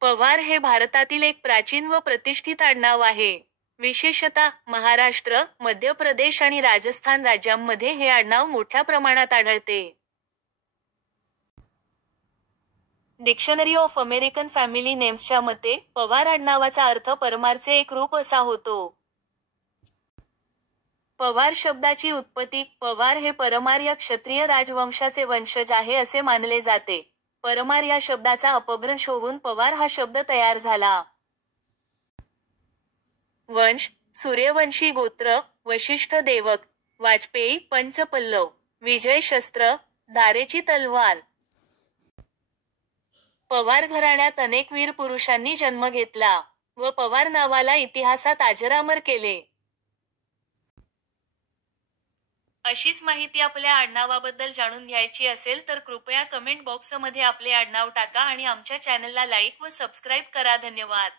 पवार हे भारतातील एक प्राचीन व प्रतिष्ठित आडनाव आहे. विशेषतः महाराष्ट्र, मध्य प्रदेश आणि राजस्थान राज्यांमध्ये हे आडनाव मोठ्या प्रमाणात आढळते. डिक्शनरी ऑफ अमेरिकन फॅमिली नेम्सच्या मते, पवार आडनावाचा अर्थ परमारचे एक रूप असा होतो. पवार शब्दाची उत्पत्ती, पवार हे परमार या क्षत्रिय राजवंशाचे वंशज आहे असे मानले जाते. परमार या शब्दाचा अपभ्रंश होऊन पवार हा शब्द तयार झाला. वंश, सूर्यवंशी गोत्र, वशिष्ठ देवक, वाजपेयी पंचपल्लव, विजय शस्त्र, धारेची तलवार. पवार घराण्यात अनेक वीर पुरुषांनी जन्म घेतला व पवार नावाला इतिहासात अजरामर केले. अशीच माहिती आपल्या आडनावाबद्दल जाणून घ्यायची असेल तर कृपया कमेंट बॉक्समध्ये आपले आडनाव टाका आणि आमच्या चॅनलला लाईक व सबस्क्राईब करा. धन्यवाद.